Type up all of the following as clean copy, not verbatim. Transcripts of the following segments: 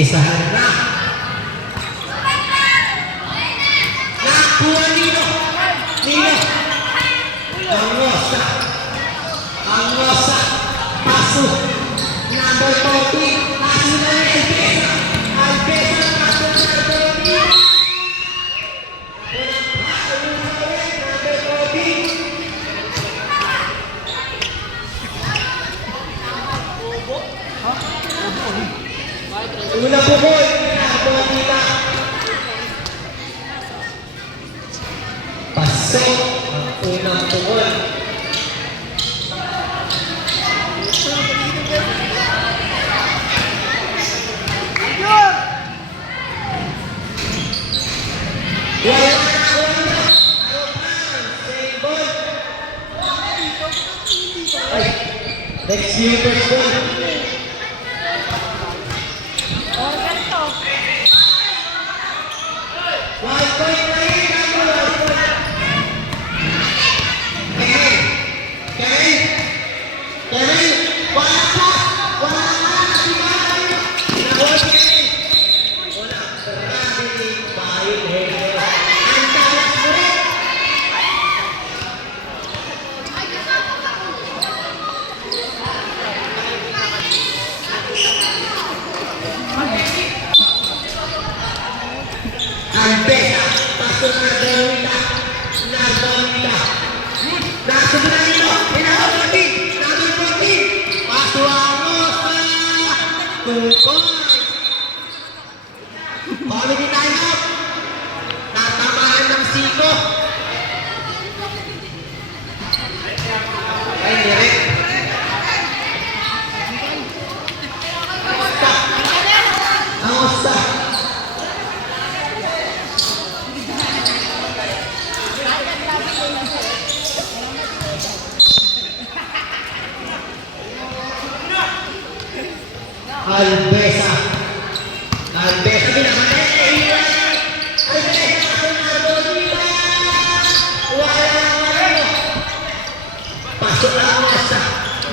Umpisahan na. Nakuha Nino. Nino. Ang Rosa. Paso. Number 14. Paso na yung Albesa. Albesa. Paso na number 14. Number 14. Unang bukol. Pasok ang unang bukol. Next year, first ball. Albesa, paso na Darwita. Nasa na nito, number 14, paso ang Rosa. 2 points. Quality time up. Natamaan ng Siko. Ay, direct. Ang Rosa. Albesa. Albesa pinakain. Albesa wala. Pasok ang Rosa.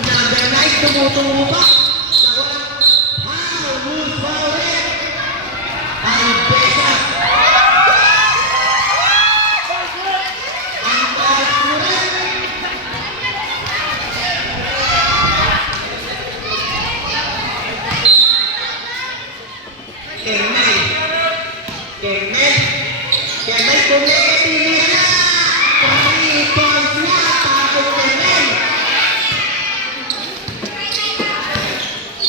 Number 9 tumutungo pa. How move forward. Albesa. Ang pagkuran. Kemel kumipili na. 3 points na para Kemel.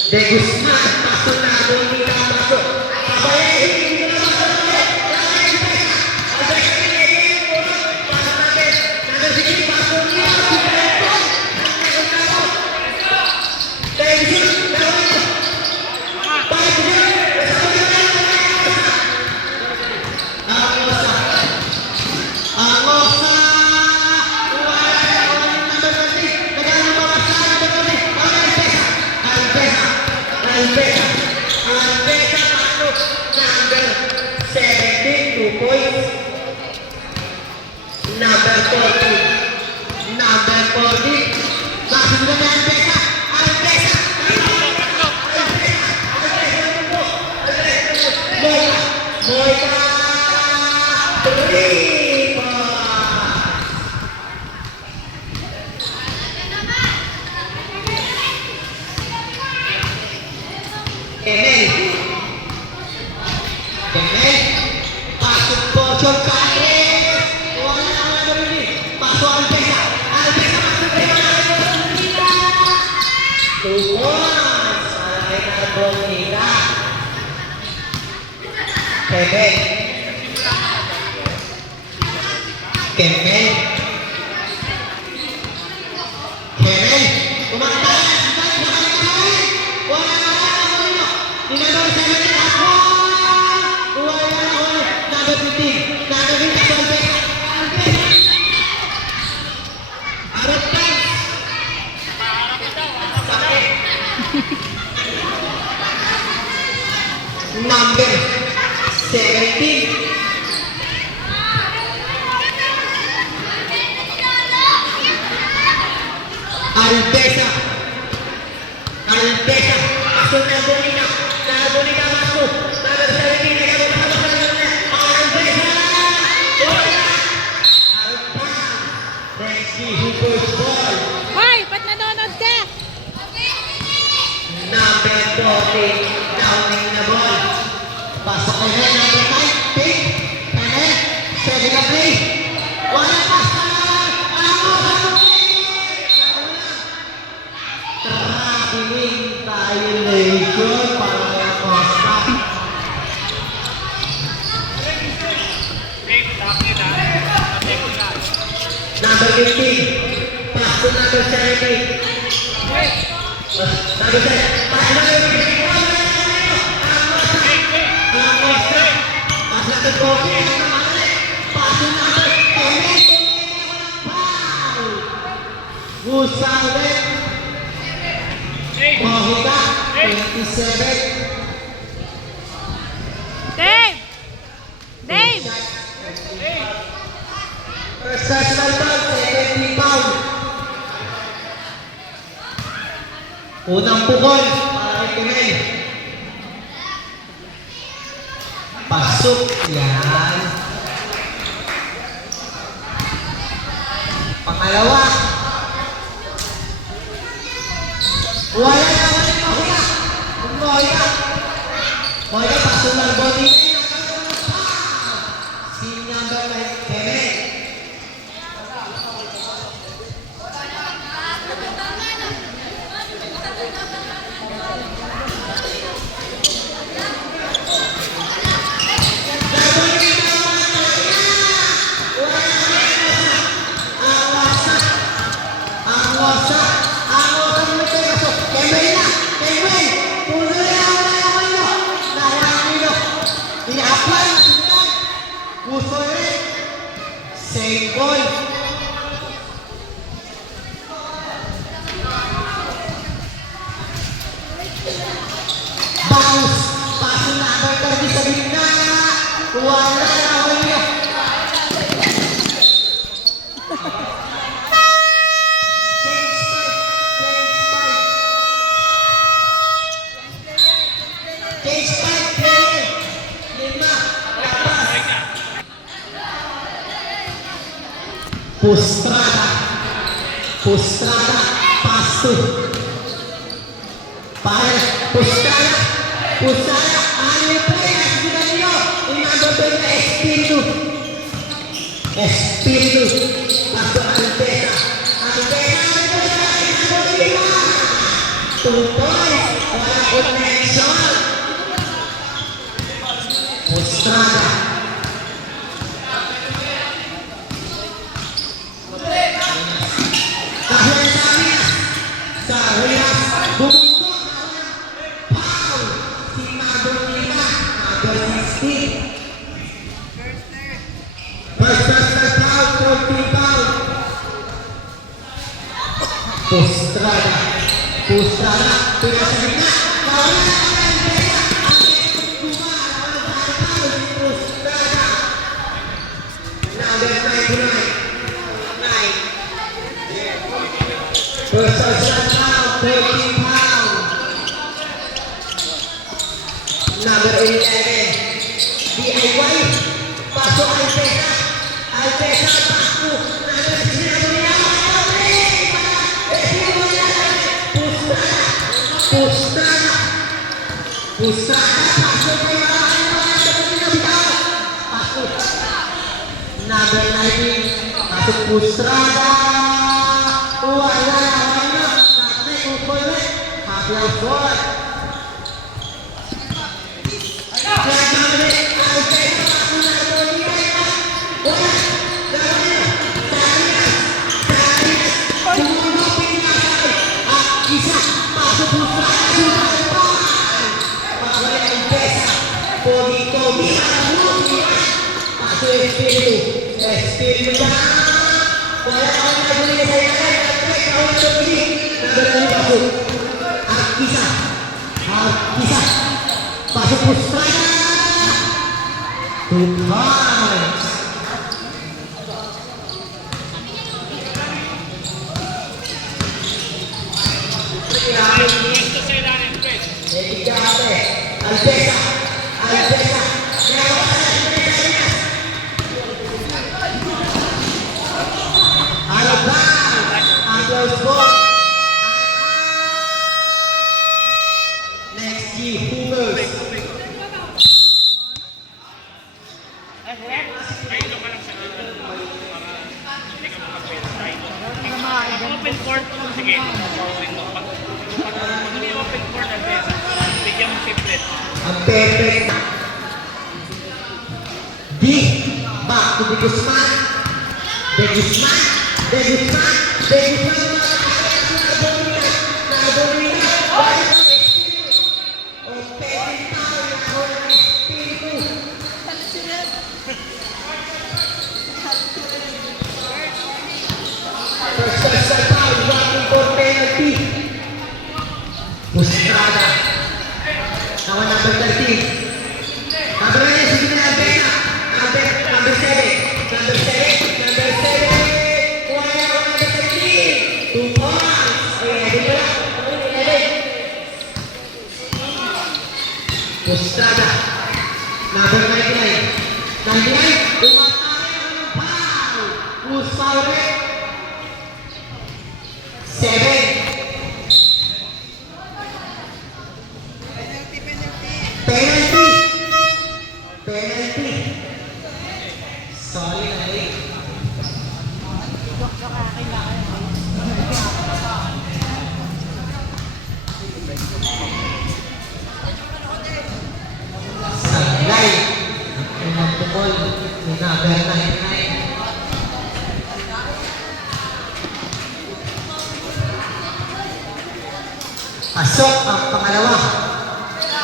De Guzman, paso na doon nila paso. Pabayahin, hindi na paso na. Paso natin. Nagasikin, paso niya. Albesa pasok. Number 17, 2 points. Number 14. Pasok na Albesa. Moita. 3 points. Kemel, pasok po short pass. Wala na nabili. Pasok Albesa. Pasok nila. 2 points. Malaki na ball nila. Kemel. Kumataas. Wala na nabili. Dinadol sa mga ako. Number 17. Albesa. Pasok na Bolina. Bolina masuk. Hoy, ba't nanonood ka? Number 40, downing na ball. Pasok kay Ren, number 9, pick. Kanan, second na play. Walang pass na naman. Traveling violation para kay Acosta. Number 15, pass to number 17. Number 10, pass to number 15. Pass natin po. Pass to number 10. Foul. Gusaudet. Mojica, 27. Dave! Dave! First personal foul, second rebound. Unang pukol para kay Kumail. Pasok. Yan. Pangalawa. Wala na. Mojica. Mojica, pasok ng body. Si number 9, Kevin. Same ball. Bounce. Paso number 30 sa gitna. Wala na ako niyo. Cage 5, play. Lima. Lapas. Pustrada. Pustrada. Pasto. Para. Pustrada. Pustrada. Ano yung play? Nakikita niyo. Inagabay na Espiritu. Espiritu. Pasto Alteza. Alteza. Tutoy. Wala connection. Pustrada. Sarias. Bumundok. Foul. Si Magong Lima. Magong 16. First personal foul. 14 foul. Pustrada. Pustrada. Pinasa gitna. Wala na. First touchdown, 13 pounds. Number 11, DIY. Pasok Alteza. Alteza, paso. Number 16. Pustrada. Pustrada, pasok kay pasok. Number 19, pasok Pustrada. Wala na. Tatay, upulit. Happy out forward. Flag number 8. Alteza, paso na. Wala. Sarias. Tumulong pinasay. Isa. Paso Pustrada. Pagwala Alteza. Pogi-pogi. Paso Espiritu. Espiritu na. Wala akong nabuli sa yaran. Pasok. Isa. Pasok Pustrada. 2 points. Alteza. Lexi Hoovers. Open court. Sige. Pag hindi open court, Albesa, bigyan mo triplet. Ang perfect. D. Back to De Guzman. De Guzman. De Guzman. De Guzman. Nagdomina. O pwede tayo ako ng espiritu. First foul, running for penalty. Pustrada. Nawa number 13. Number 9, sige na Albena. Number 7. Number 7. Number 7. Wala ako number 13. 2 points. Ayan, di ba? Pustrada. Number 99. 99. Tumatay ako ng foul. Who's foul red? 7. Penalty. Penalty. Sorry na eh. Sanglay. Ang pukol ni number 99. Pasok ang pangalawa.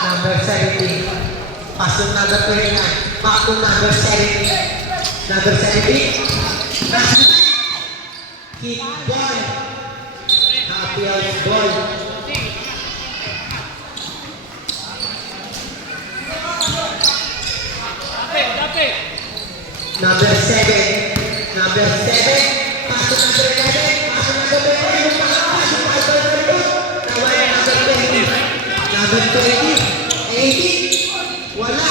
Number 17. Pasok number 29. Back to number 17. Number 17. Kick ball. Happy out ball. Number 7. Number 7. Pasok number 11. Pasok number 11. Nawala number 20. Number 20. 18. Wala.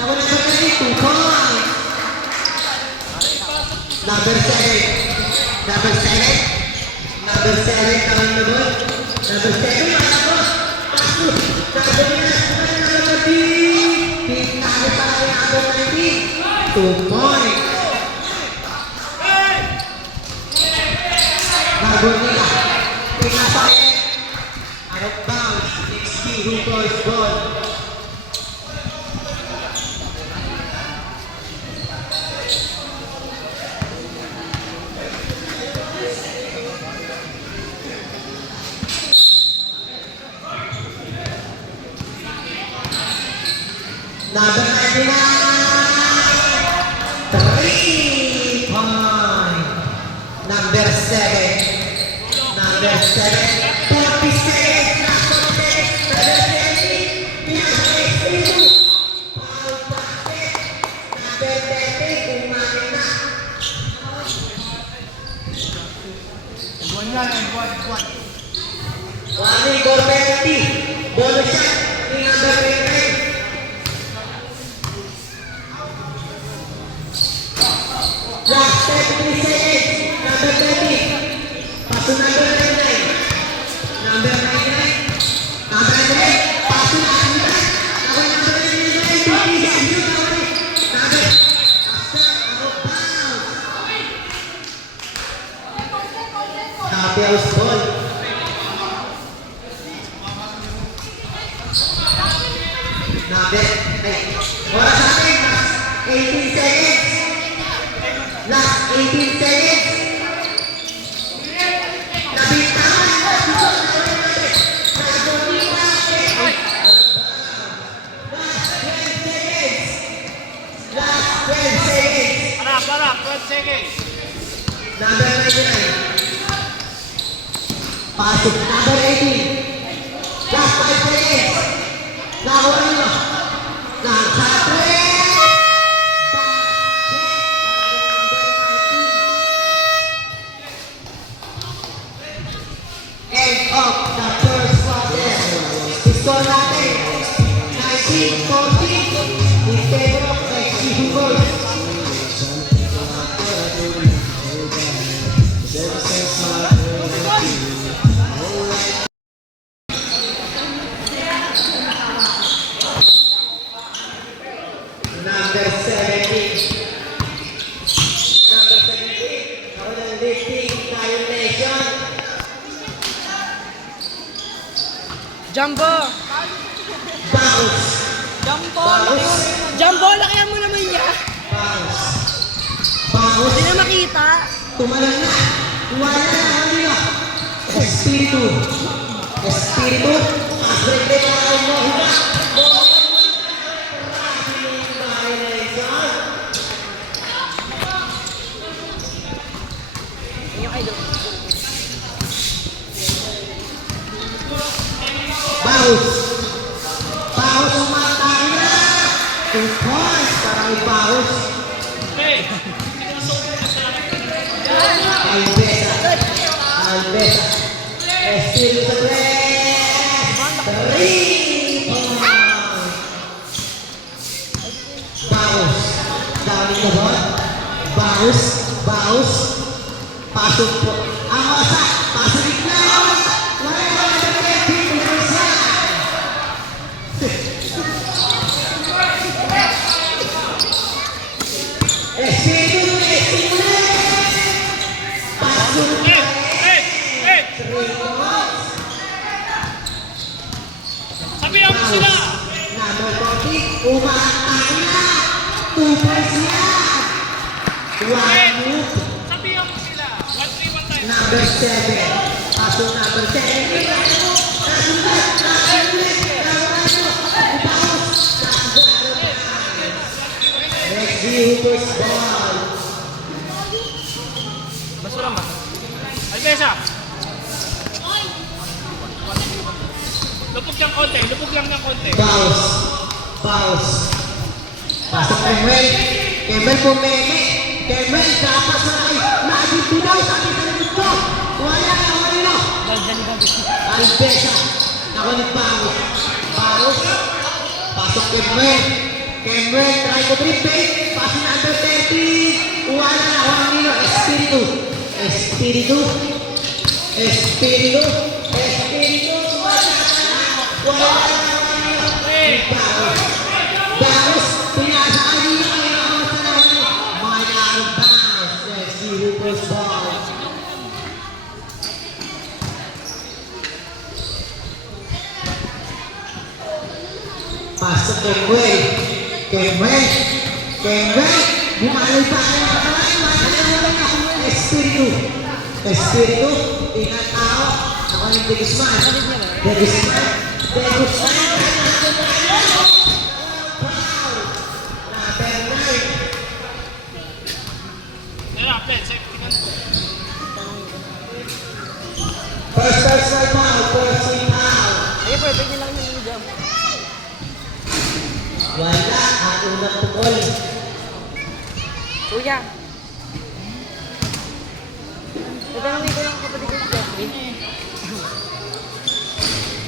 Nawala number 22. 2 points. Number 7. Number 7. Number 7. Tawag na ball. Number 7. Wala po. Pasok. Number 9. Number 10. Pinakali pa kay number 19. 2 points. Bago nila. Pinasok. Out of bounds. XP Hoopers ball. Number 99. 3 point. Number 7. Number 7. 40 seconds. Last 40 seconds. Number 7. Pinaka-espiritu. Foul basket. Number 30. Umamin na. Warning for penalty. Bonus shot. Ni number 29. Last 33 seconds. Number 30. Pasok number 99. Number 99. Number 99. Pasok number 99. Nawala number 99. 50 seconds. Number. After out of bounds. Happy house ball. Number. Wala sa akin. Last 18 seconds. Last 18 seconds. Nabitawan. Last 12 seconds. Last 12 seconds. Para, 12 seconds. Number 99. Pasok. Number 18. Last 5 seconds. Nakuha nyo. Nasa 3. End of the first quarter. Score natin. 19-14. In favor of XP Hoopers. Jumbo. Bounce. Bounce. Jumbo, lakihan mo naman niya. Bounce. Bounce. Hindi na makita. Tumalan na. Wala na. Halina. Espiritu. Espiritu. Asrede na ako mo. Baus. Baus ang mata na. 2 points para kay Baus. Hey! Albesa. Albesa. Espiritu sa press. 3 points. Baus. Dami na ba? Baus. Baus. Pasok po. Ang osa. Pasok na. Espiritu, espiritu. Pasok na. Hey! Sabihan mo sila! Number 40, umaatake na. 2 points yan. 1 move. Sabihan mo sila! 1-3-1 tayo. Number 7. Pasok number 10. Next Hooper's ball. Albesa! Lupog lang konti, lupog lang ng konti. Bounce. Bounce. Pasok Kemel. Kemel pumeme. Kemel dapat sa ay. Naging tunaw sa ating salimut ko. Wala na, wala na. Albesa. Ako ni Bounce. Bounce. Pasok Kemel. Kemel, try ko triple. Pasok na under 30. Wala na, wala na. Espiritu. Espiritu. Espiritu. Espiritu. Wala na. Hey! Bounce, pinasaan niyo ang mga out of bounds. Let's see who goes ball. Pasok Kemway. Kemway. Kemway. Bumalay pa ang katawan. Wala na. Espiritu. Espiritu. Ingat out. Ako yung Degisman. Degisman. Degisman. First personal foul, first foul. Ay, pwede nyo lang yung jump. Wala ang unang tukol. Kuya. Tatanungin ko lang kapatid ko si Jeffrey.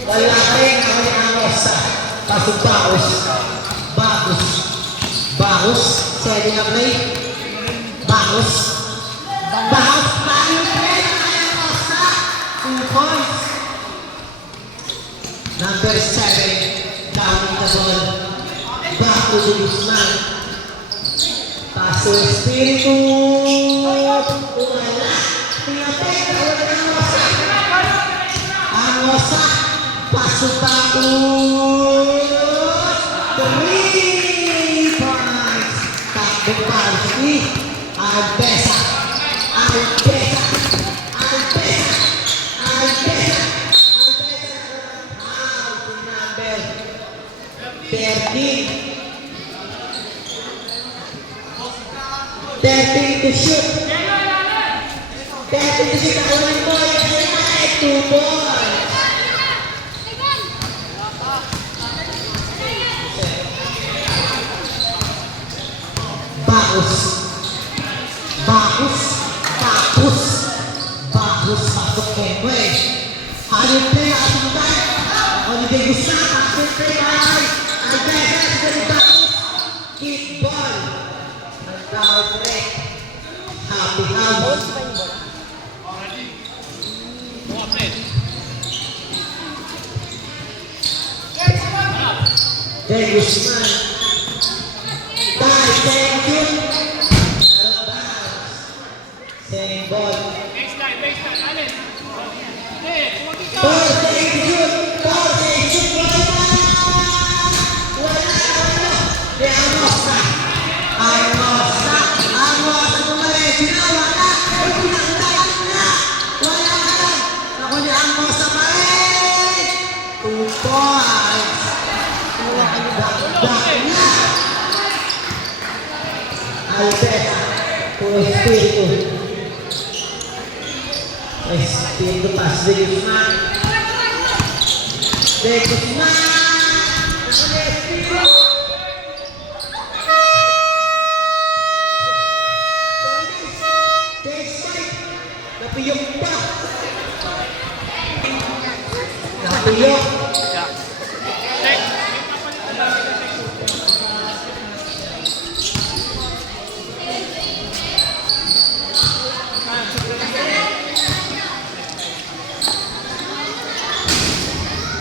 Wala pa rin ako ni Amos sa pasok Baus. Baus. Baus. Setting up play. Baus. Baus. Baus. 2 points. Number 7. Down in the ball. Back to the Guzman. Paso Espiritu. Wala. Pinapit. Ang osa. Paso Baus. 3 points. Takbo Parsley. Albesa. Albesa. Albesa. Albesa. Out to number 13. 13 to shoot. 13 to shoot. Ako ng boy. 2 points. Bagus. Bagus. Bagus. Bagus. Pasok Kemway. Halip play na kasundan. Holiday Gusta. Pasok play ay. Albesa. Sigari Bagus. Kickball. Nag-foul break. Happy house. Jay Guzman. Thank you. Same ball. Next time, Allen. Hey, Ball, thank you. Ball, thank Alves, puro espiritu. Espiritu pas de Guzman. De Guzman. Nakuha espiritu. Napiyok pa. Napiyok. Yeah. Check.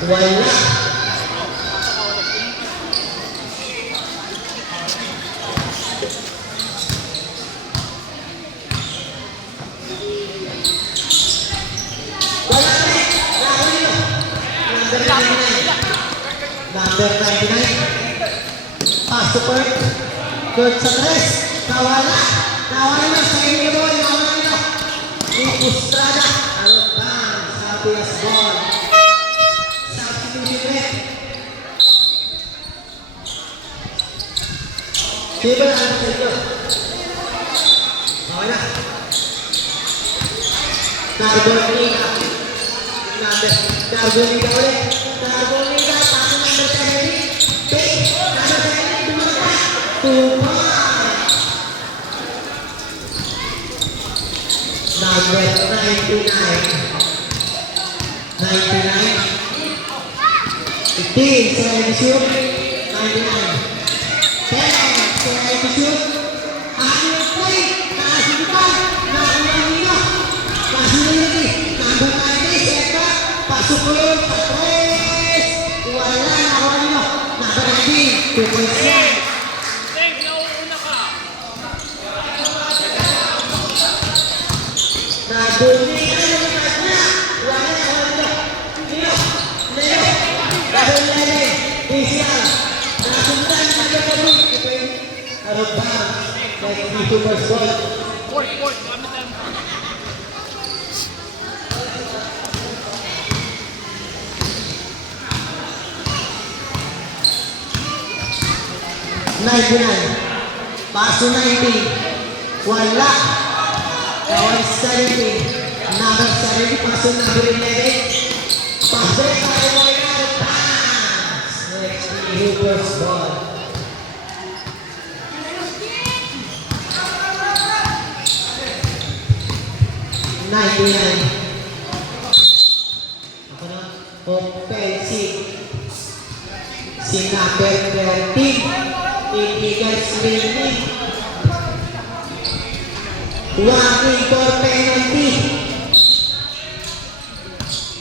Wala. Number 99. Pasok ko. Good sa tres. Nawala. Nawala sa inyo boy. Nawala. Nico Estrada. Out down. Sabi as ball. Substitution. Siapa yang ada itu? Nawala. Carbonita. Carbonita boleh. Carbonita pasang number 7. Number 7 Tuhan. Number 99. 99. 15. Saya disuruh 99. 10. Saya disuruh. Akhir play. Kasih depan. Nakuha nila. Kasih lagi. Number 90. Seka. Pasok ko yun. Patres. Wala. Nakuha nila. Number 90. 2.7. Dave, nauuna ka. Nabuni ka ng kanya. Wala na wala. Leo. Leo. Dahil lele. Isial. Nasundan na kapalong. Ito yung arabang. Like dito masol. Port. Kami tayo. 99. Paso 90. Wala. Kawal 70. Number 70. Paso number 11. Paso tayo mo yung pass. Next Hoopers ball. Ako na. Offensive. Si number 13. Ibigay swimming. Walking for penalty.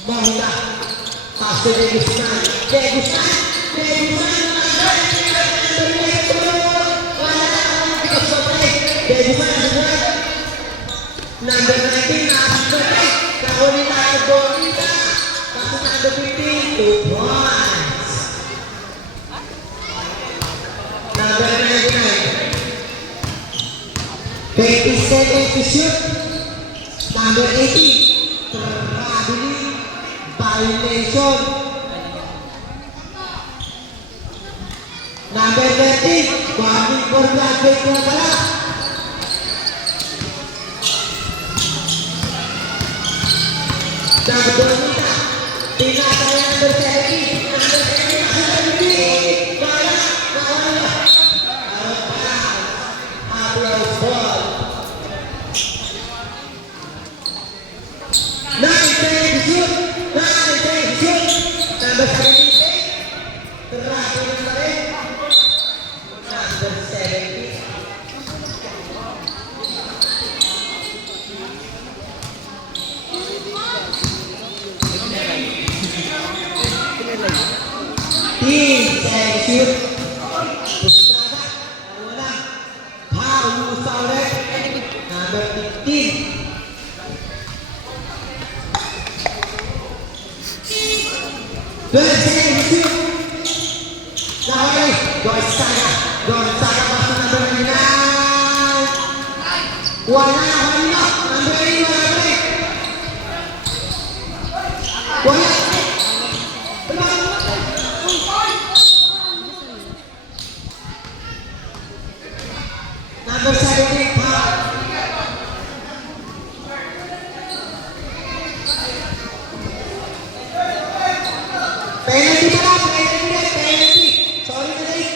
Mahula. Paso de Guzman. De Guzman. Number 19. Kahuli tayo Bonita. Paso number 15. 2 points. Number 99. 27 to shoot. Number 18. Traveling violation. Number 13. Warning for graduate mo pala. Carbonita. Tinatay number 17. Number 17. Wala. Number 70. Terakhir kemarin. Number 70. Team Sensur Pustrada Wala Haru Saurek Number 15. Sensur Lawai Gonzaga masuk number 9. Wala number 8. Wala Number Number 17, foul. Penalty pala, penalty. Sorry na rin.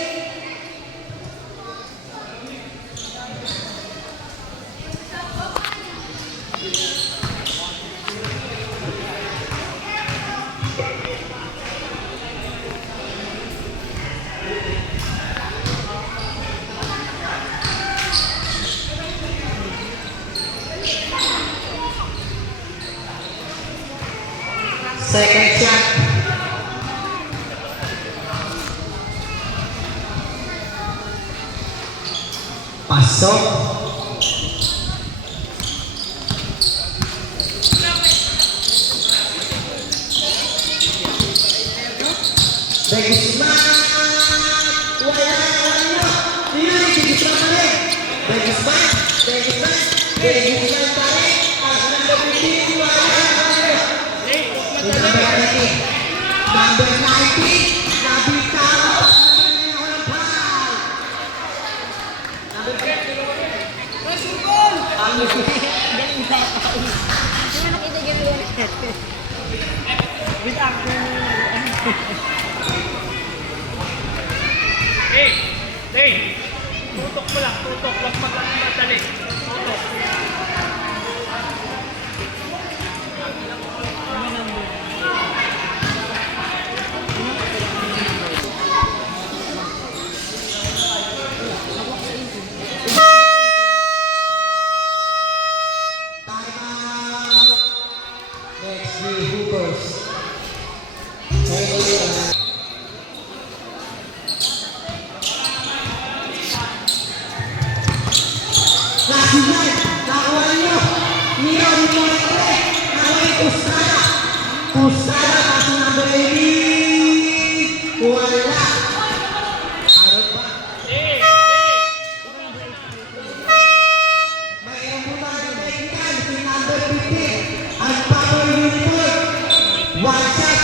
Second shot. Pasok. Begusman. Wala. Begusman pa rin. Begusman pa rin. Pasok ng David. Number 19, Nabitao. Sino nakita gano'n? With actor na Hey! Tutok mo lang, tutok. Huwag madali. Tutok. Pusada pasok ng David. Wala. Harap pa. Mayroon po tayo technical si number 15. Ang power uniform. One shot.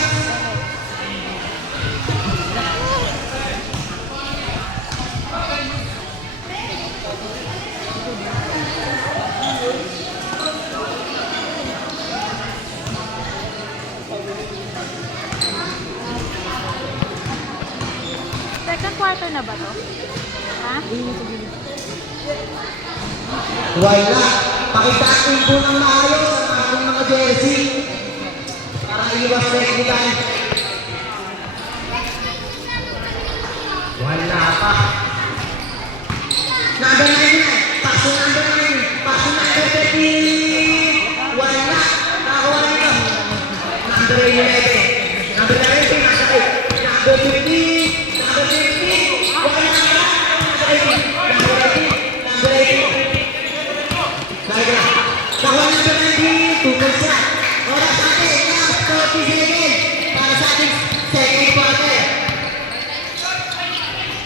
Second quarter na ba to? Ha? Wala. Pakitain po ng maayos ang aking mga jersey para iwas technical. Wala pa. Number 99. Paso number 9. Paso number 13. Wala. Nakuha nyo. Number 11. Number 11. Nasa kayo. Number 15. Number 15. Wala na. Number 18. Number 18. Number 18. Nakuha number 19. Tukol siya. Oras natin. Last 30 seconds. Para sa ating second quarter.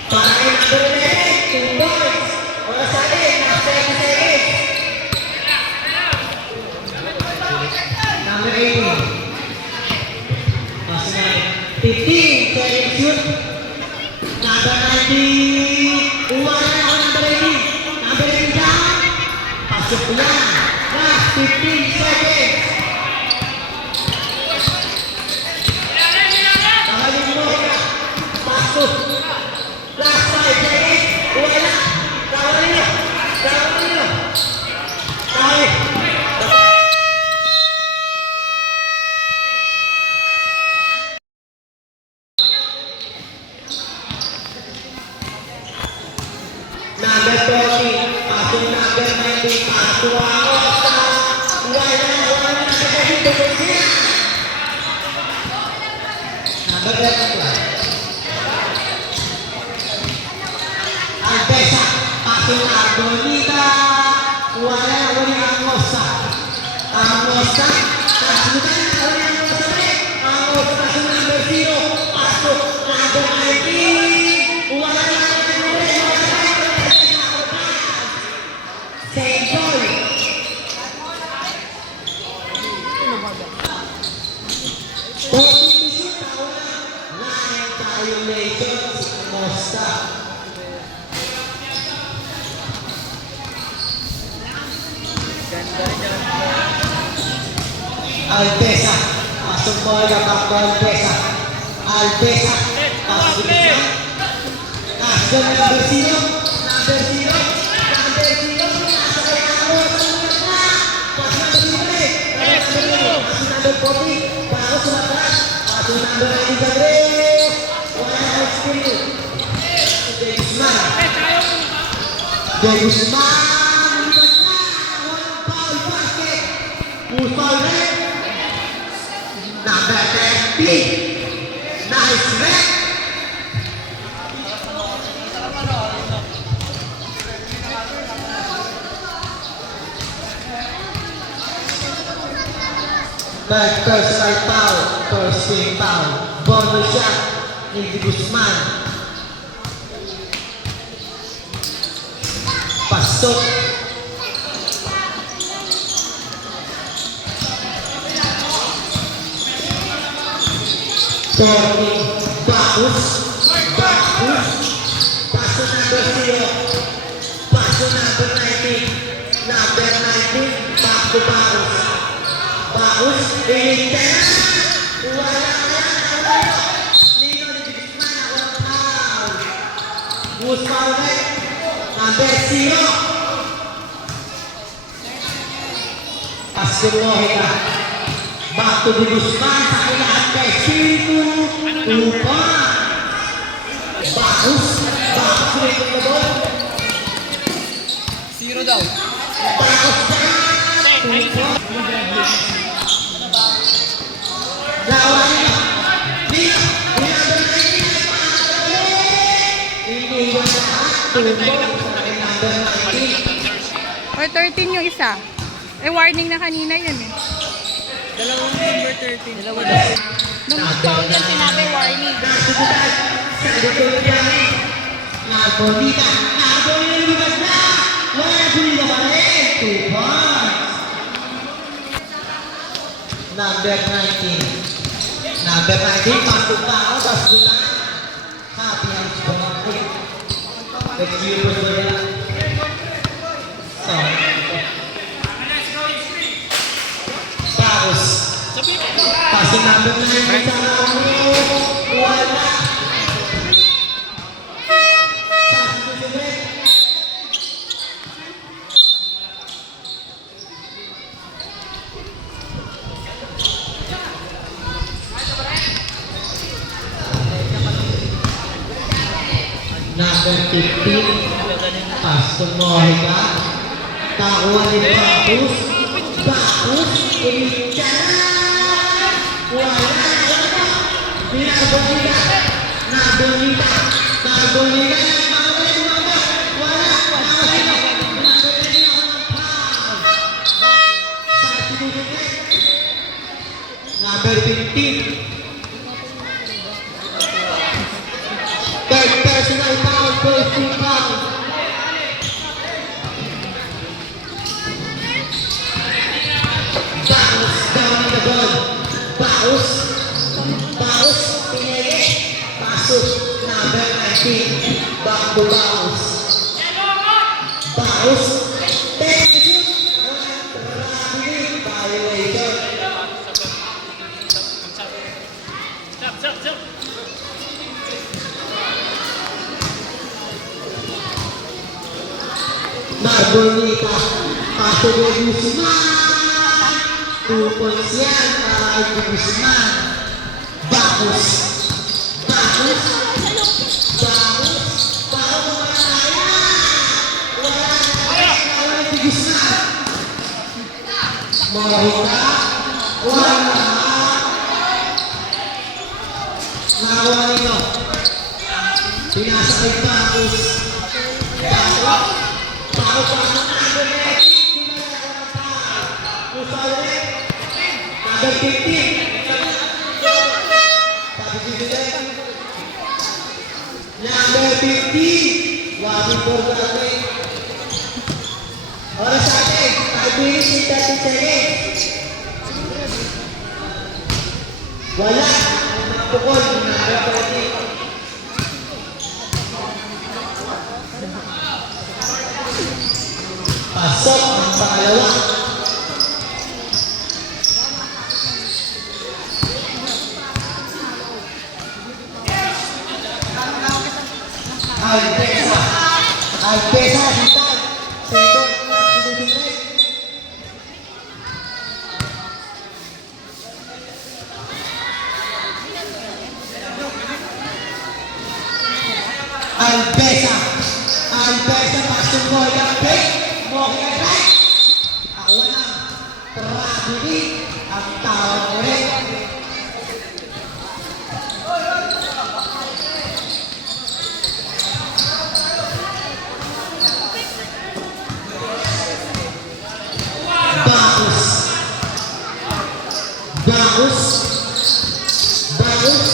Para kay number 11. 2 points. Oras natin. Last 30 seconds. Number 18. Pass na. 15. Second shoot. Number 19. Uwala na ako number 18. Number 18 down. Pasok yan. Last 15 seconds. Nakaling mo ka. Pasok. Last 5 seconds. Uwala. Kawalin nyo. Kawalin nyo. Kawalin. Number 40, pasok number 19, pasok ako sa wala na sa kasi siya. Number 31. Albesa, pasok na Bonita, wala na ulit ang Mosa. Ang Mosa, pasok na ulit ang Mosa ulit. Ang Mosa, pasok number 0, pasok number 19, wala na St. Paul. Nine violations. Mosta. Albesa. Pasok mo agad back to Albesa. Albesa. Pasok dito. Nasyon number 0. Number 0. Number 0. Nasa kaya ako. Pasok number 0 ulit. Pasok number 40. Bago sumatras. Pasok number 90 sa Dres. Wala na experience. Jay Guzman. Jay Guzman. Lipat na. Walang foul basket. Full foul red. Number 30. Nice red. Third personal foul. First team foul. Bonus shot. Jay Guzman. Pasok. Turning. Bagus. Bagus. Pasok number 0. Pasok number 19. Number 19. Back to Bagus. Bagus. Ingin wala na. Nino ni Guzman na walang foul. Goose foul red. Number 0. Pasok mo hita. Back to the Guzman sa kailangan kay Sino. Upa. Bagus. Bagus rin yung ball. 0 daw. Bagus na. Upa. Lawanin na. Dito. Number 19. Iniwan na. Tupo. Number 19. Or 13 yung isa. Eh, warning na kanina yun eh. Dalawang number 13. Dalawa daw. Nung foul yan, sinabi warning. Nasubukan sa likod niya. Narbonita. Narbonita lumabas na. Wala Narbonita pa rin. 2 points. Number 19. Number 19. Pasok na ako. Pasok na. Happy house po. Let's view po po nila. So. Bagus. Pasok number 19 sa ako. Wala. Number 15. Pasok mo higa. Takuha ni Bagus. Bagus. Imitya na. Wala. Narbonita. Narbonita. Narbonita. Wala. Number 15. Third personal foul, first team foul. Baus down on the ball. Baus. Baus. Pinili. Pasok. Number 19. Back to Baus. Baus. Take the shoot. Rapidly. Violation. Stop. Narbonita. Pasok ni Guzman. 2 points yan para kay Guzman. Bagus. Bagus. Bagus. Bagus. Wala si Guzman. Mohika. Wala. Nakuha ninyo. Pinasa kay Bagus. Bagus. Bagus. Number 15. Number 15. Wagi for the atin. Oras sa atin. 5 minutes and 30 seconds. Wala. Pukol. Number 30. Pasok ang pangalawa. Albesa. Albesa, Vital. Second, substitution right. Albesa. Albesa, pasok mo yung pick. Moki right. Ako na. Tragedy. Ang tawag mo rin. Bagus. Bagus. Bagus.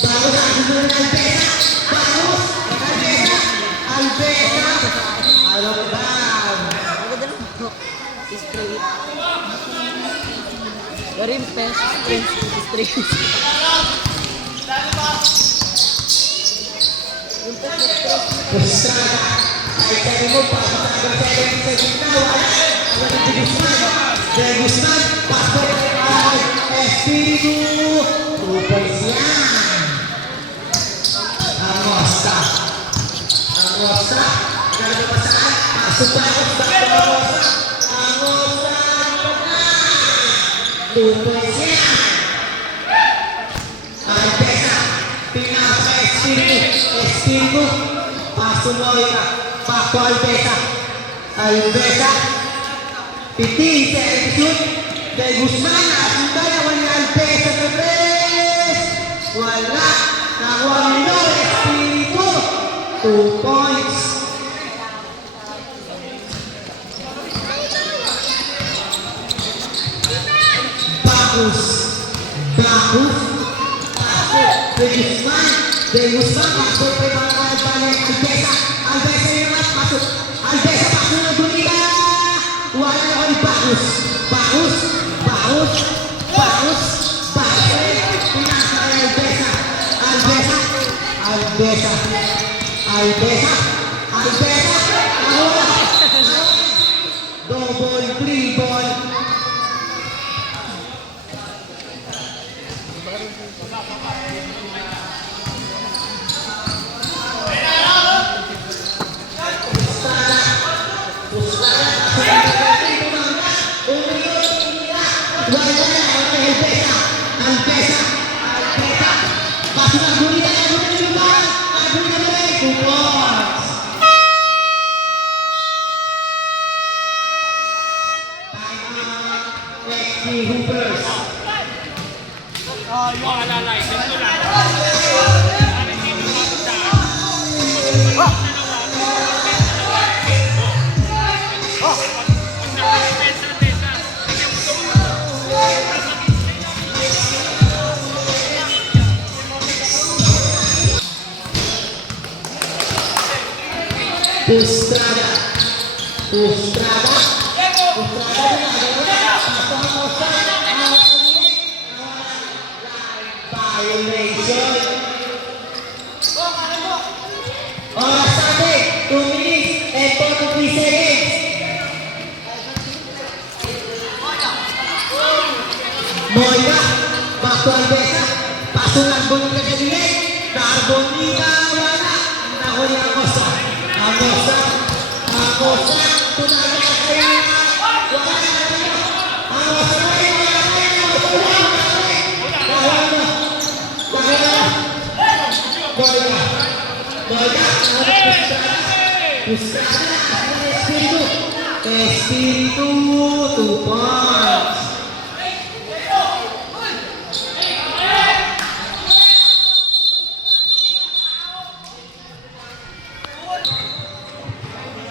Bagus ang gulo ng Albesa. Bagus. Albesa. Albesa. Alok down. Maganda lang po. Straight. Very fast. Straight. Estrada. Ay kaya mo pa sa gitna. Wala ni Guzman. De Guzman. Pasok ay Espiritu. Tupos yan. Angosta. Angosta. Gano'n pa saan? Pasok pa ako sa Angosta. Angosta. Tupos yan. Albesa. Pinasa Espiritu. Espiritu. Pasuloy ka. Paco Albesa. Albesa. Pitin sa execute. De Guzman. Asuntayawan ni Albesa sa tres. Wala. Nakuha nilo. Espiritu. 2 points. Bagus. Bagus. De Guzman. De Guzman. Pasok kay mga balik. Albesa. Albesa yung naman. Pasok. Albesa. Pasok na Gunita. Wala na kay Bagus. Bagus. Bagus. Bagus. Bagus. Pinasa kay Albesa. Albesa. Albesa. Albesa. Albesa. Ahora. Double dribble. Yung alalay, ganito lang. Parang hindi mo makita. Estrada. Estrada. Violation. Oras natin, 2 minutes and 43 seconds. Moira, back to Albesa. Paso ng Bonita sa dilig. Carbonita, wala. Nako ni Acosta. Acosta. Acosta. Tunaga ka kayo. Wala na kayo. Acosta na kayo. Moira. Moira. Estrada. Espiritu. Espiritu. 2 points.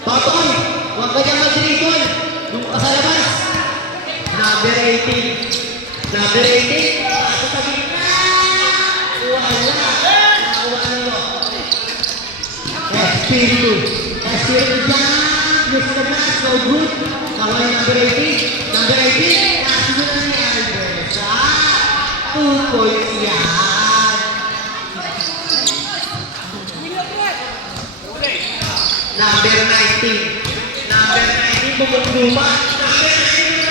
Totoy, huwag ka dyan mag-dribble. Doon ka sa labas. Number 18. Number 18. Pasok sa gitna. Wala. Nakuha mo. Espiritu. Espiritu dyan. Yes, the glass. No good. Nakuha yung number 18. Number 18. Kasunod na ni Albesa. 2 points yan. Number 19. Number 19, bumuglupa. Number 19,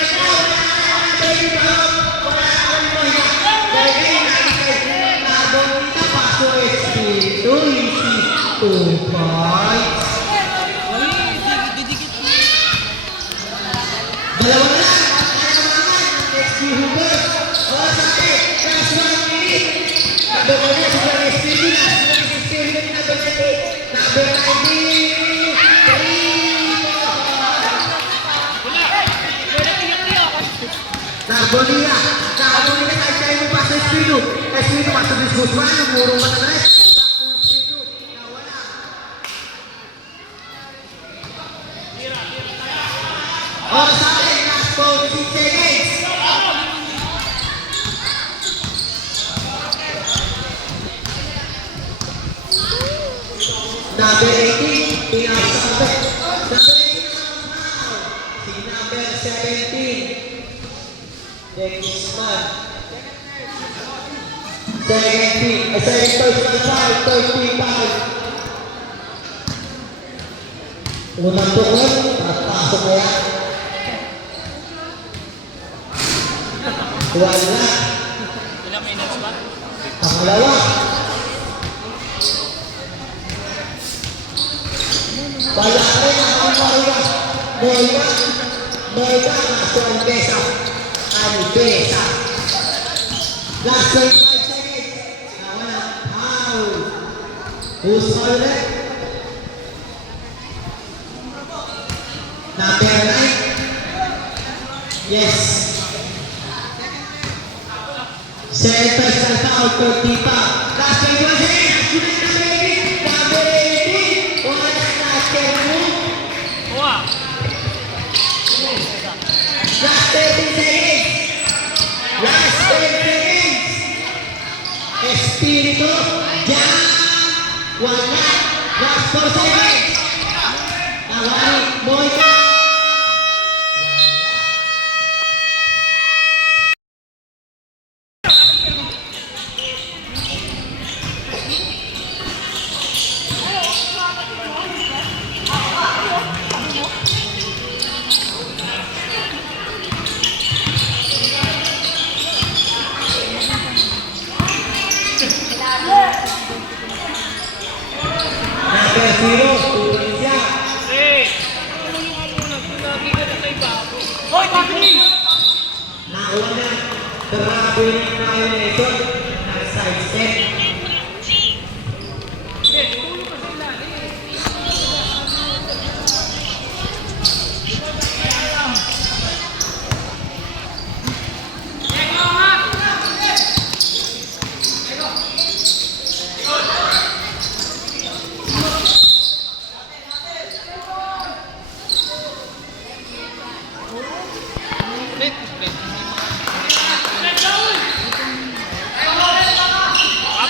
wala akong moya. Dahil kayo nakikay, nabong kita paso espiritu, easy. 2 points. Dalawa na lang. Next few hoopers. Oras natin. Last 1 minute. Number 1 si John Espiritu. Last 1 si Espiritu ni number 19. Number 19. 3. Nagbolina. Nagbolina kahit kayo mo pa sa Espiritu. Espiritu masuk di Guzman. Umurong ka na rin. Sakto Espiritu. Nawala. Oras natin. Last 46 seconds. Number 18, pinakasabi. Number 18 si number 17. Dennisman. 17, second personal foul, 35. Unang tukot, pasok na yan. Wala. Ilang minutes ba? Pangalawa. Wala rin ang pangalawa. Moida, nasa ang pesa. Ang pesa. Last 25 seconds. Nawala. Foul. Who's ulit? Number 9. Yes. Second personal foul, 30 pa. Last 21 seconds. Number 18. Wala na Kermo. Kuha. Last 30 seconds. Last 10 seconds. Espiritu. Diyan. Wala. Last 4 seconds. Nawali. Moika. Number 0. Tuloy siya. Hey! Tulungan ka muna. Lagi ka na kay Babo. Hoy, Bobby! Nakuha na. Grabe na violation ng side step. Hey, tulong ka sa ilalim.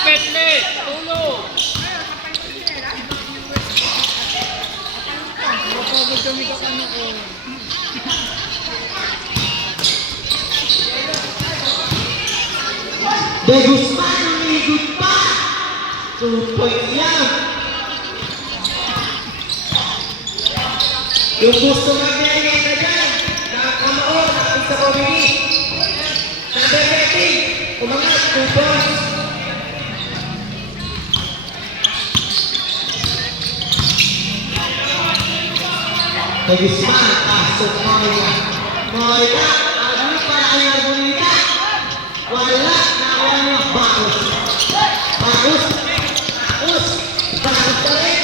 Kapit, Lit! Tulong! Napagod kami kakano ko. De Guzman, umigot pa! 2 points yan! Yung gusto mag-narinig na dyan, nakakamaon, nakakita ko rin. Number 13, umangat, 2 points. De Guzman, pasok Moira. Moira, ano para kayo nabulita? Wala, nawala niyo. Bakus. Bakus. Bakus. Bakus pa rin.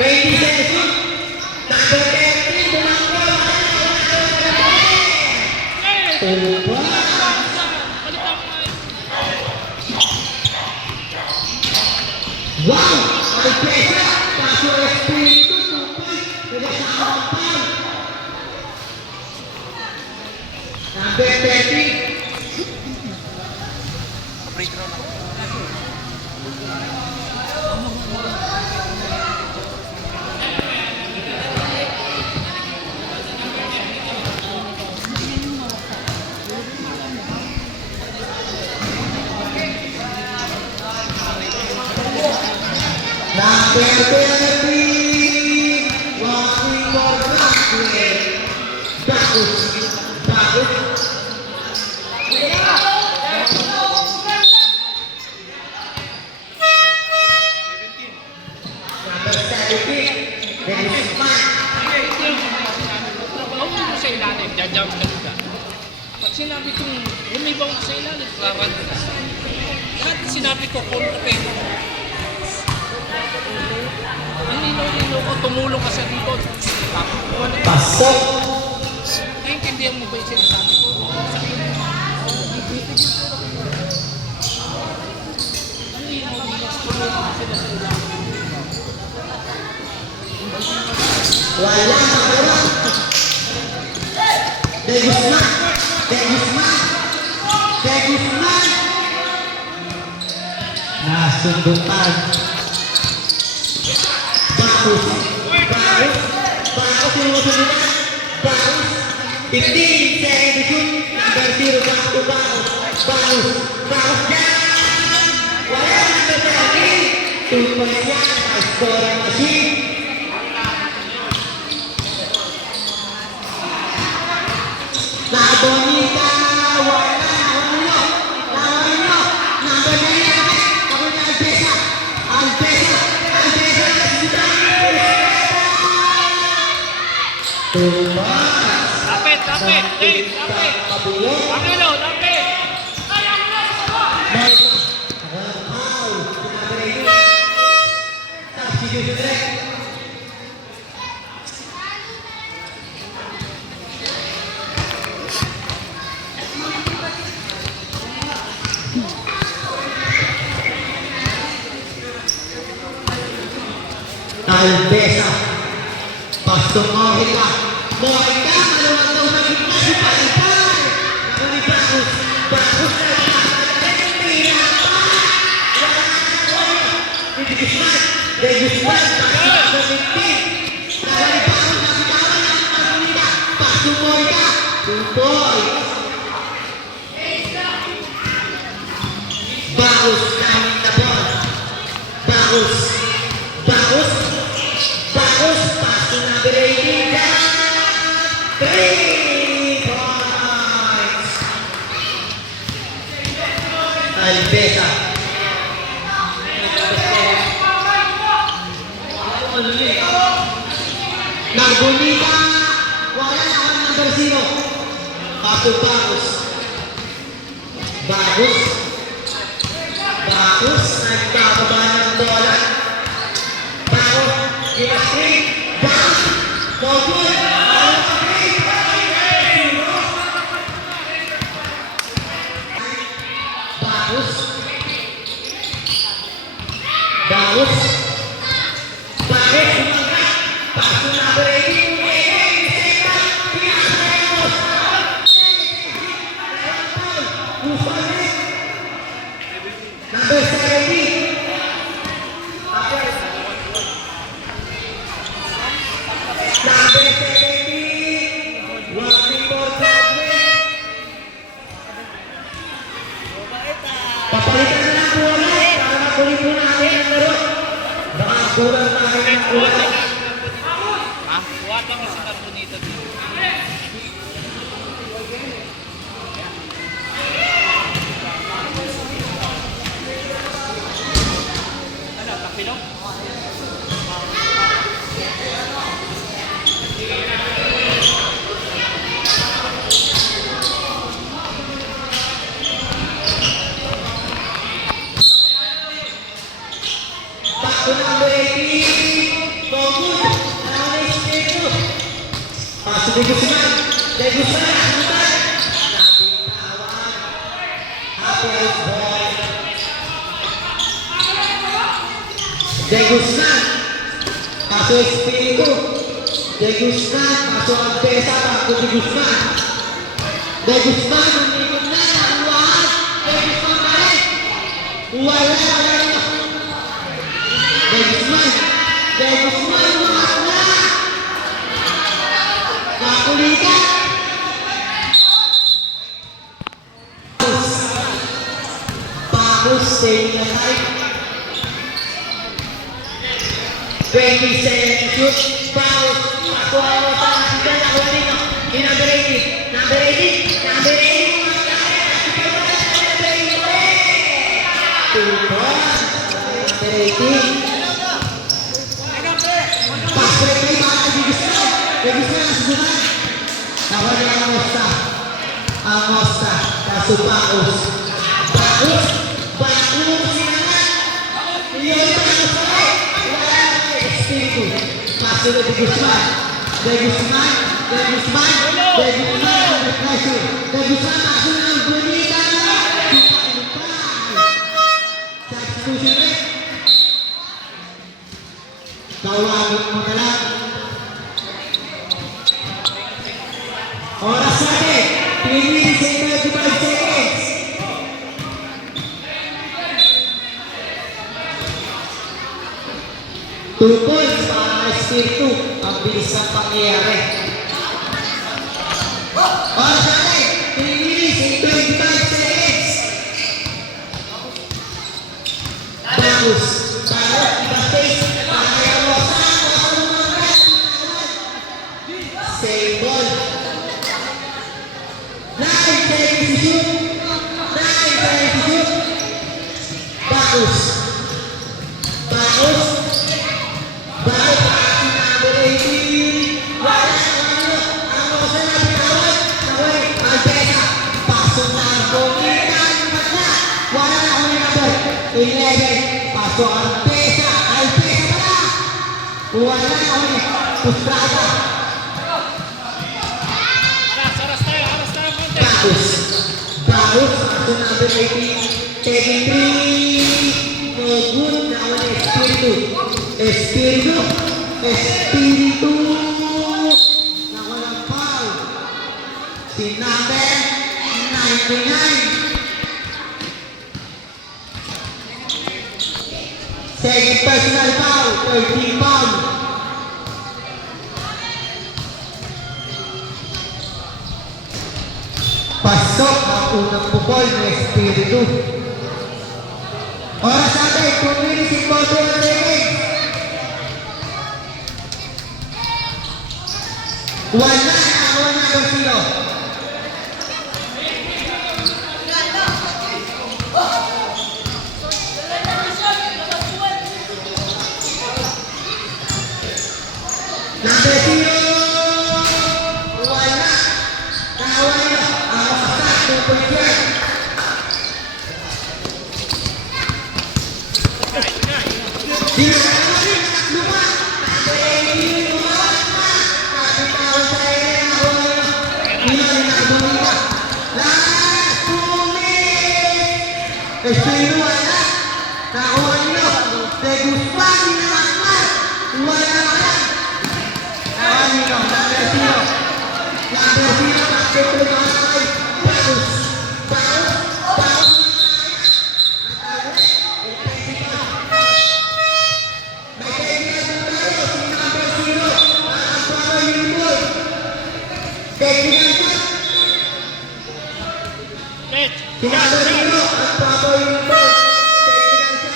20 seconds. Number 13, tumangkol. Tuba. Wow! Ang pesa. Kaso Espiritu, 2 points. Nagkasama pa. Number 13. Number 13. Walking for Brooklyn. Bagus. Bagus. 17, Dennis Man. Trabaho mo sa ilalim, jajam ka nila. Pag sinabi kong lumibaw ka sa ilalim, laran ka. Lahat sinabi ko, kontrapeno. Ang linaw-linaw ko, tumulong ka sa likod. Tapos, Pasok. naiintindihan mo ba yung sinasabi ko? Sa iyo. Ang linaw-linaw, tumulong ka sila sa ilalim. Wala magawa. De Guzman. De Guzman. De Guzman. Nasundutan. Bagus. Bagus. Bagus yung musulitan. Bagus. 15 second shoot. Number 0. Bagus. Bagus. Bagus. Bagus dyan. Wala number 13. 2 points yan. Scoring machine. Bonita, wala, Lawanyo, number 9, ako ni Albesa, Tumas, Lapit, lapit, Dave, lapit. Kabulong, Pangilo, lapit. Melba, Rampau, substitute, Albesa, Pastor Mojica, maluwag daw sa gitna si Palipay. Ako ni Bagus, Bagus na De Guzman, De Guzman, Pastor 17. Ako ni Bagus, nasigawan ng Pasulina, Pastor Mojica, 2 points. Bagus, coming the ball. Bagus, Bagus, Bagus, pass to number 18, 3 points. Albesa. Narbonita, wala naman number 0. Pass to Bagus. Bagus. Bagus, nagkakaba ng bola. Bagus, ginastring. Bagus, Mogul. Bagus. Bagus. Bagus, sumagat. Paso na breaking. Number 17. Number 17. Warning for Bradley. Papalitan na lang po ulit para makulit po namin ang laro. Baka kulang tayo ng ulit. Ha? Huwag kang si Carbonito dito. Ano, tapilok? Back to number 18. Mogul. Nakalis dito. Paso De Guzman. De Guzman. Nabitawan. Happy out ball. De Guzman. Paso Espiritu. De Guzman. Paso Albesa. Paso De Guzman. De Guzman. Umikot na. Nakuhaan. De Guzman pa rin. Wala. De Guzman. De Guzman. Wala. Kakulitan. Bagus. Staying alive. 20 seconds shoot. Foul. Ako ako sa nakita na ako dito. Number 18. Number 18. Number 18. Number 18. 2 points. Number 18. Wala ang Mosta. Ang Mosta. Kaso Baos. Baos. Baos. Iyon pa ang sakay. Wala ang Espiritu. Paso na De Guzman. De Guzman. De Guzman. De Guzman. De Guzman. De Guzman. Paso na ang bonita. Substitution rate. Tawagin mo na lang. Oras natin. 3 minutes and 35 seconds. Two points para Espiritu. Ang bilis ng pangyayari. Oras natin. 3 minutes and 25 seconds. Bagus. Bagus. Iba space. Pangyayari mo. Same ball. Nine seconds to shoot. 9 seconds to shoot. Bagus. Bagus. Bagus. Number 18. Wala. Ang Mosa na pinawag. Naway. Albesa. Pasok na ang Bonita. Wala na ang number 11. Pasok Albesa. Albesa pala. Wala na ang Pustrada. Aras tayo konti. Bagus. Bagus. Pasok number 18. 33. No good. Nawan Espiritu. Espiritu. Espiritu. Nawan ang foul. Si number 99. Second personal foul. 13 foul. Pasok ang unang pukol ng Espiritu. Oras natin, 2 minutes and 41 seconds. Wala na Garcia. Number 0. Wala. Nawala. Ang masak ng pagyan. Sino na naman? Luma. Number 18. Lumawan na. Kapitawan sa ere. Ilan na Bonita. Last 2 minutes. Espiritu wala. Nakuha nyo. De Guzman. Inamakmat. Wala na. Nino, number 0. Number 0, bakit lumakay? Bagus. Bagus. Bagus. May kaibigan mo tayo, si number 0. Nakasama yung ball. Kaibigan ko. Si number 0, nakasama yung ball. Kaibigan siya.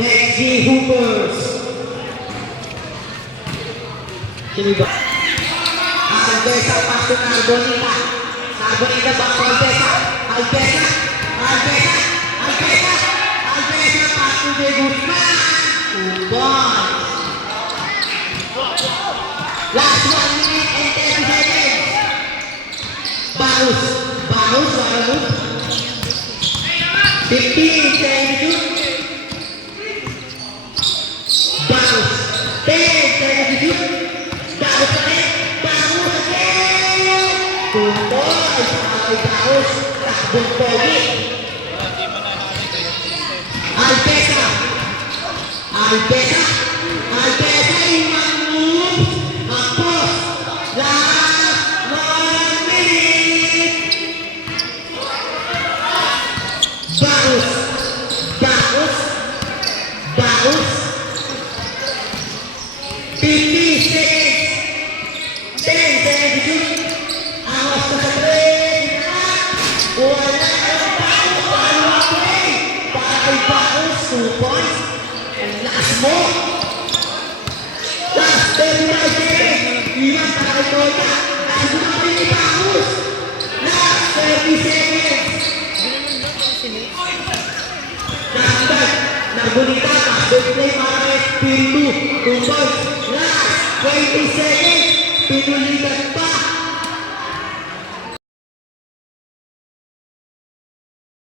Bexy Hoopers. Sino ba? Albesa, paso na Bonita. Bonita ba ako Albesa? Albesa. Albesa. Albesa. Albesa, paso de Guzman. Ubon. Last 1 minute and 30 seconds. Baus. Baus, Baus. 15 seconds. Bagus, 10 seconds. Bagus again. Bagus again. Tumbol. Ay Bagus. Takbong pogi. Albesa. Albesa. Albesa yung move. Apos. Last 1 minute. Bagus. Bagus. Bagus. 50 seconds. 10 seconds. Awas na sa 3. 2 points. Ang lakas mo. Last 35 seconds. Iwan na kay Toya. Last na pa rin ni Bacchus. Last 30 seconds. Nakagad. Nagbunita. Back play para kay Spiritu. 2 points. Last 20 seconds.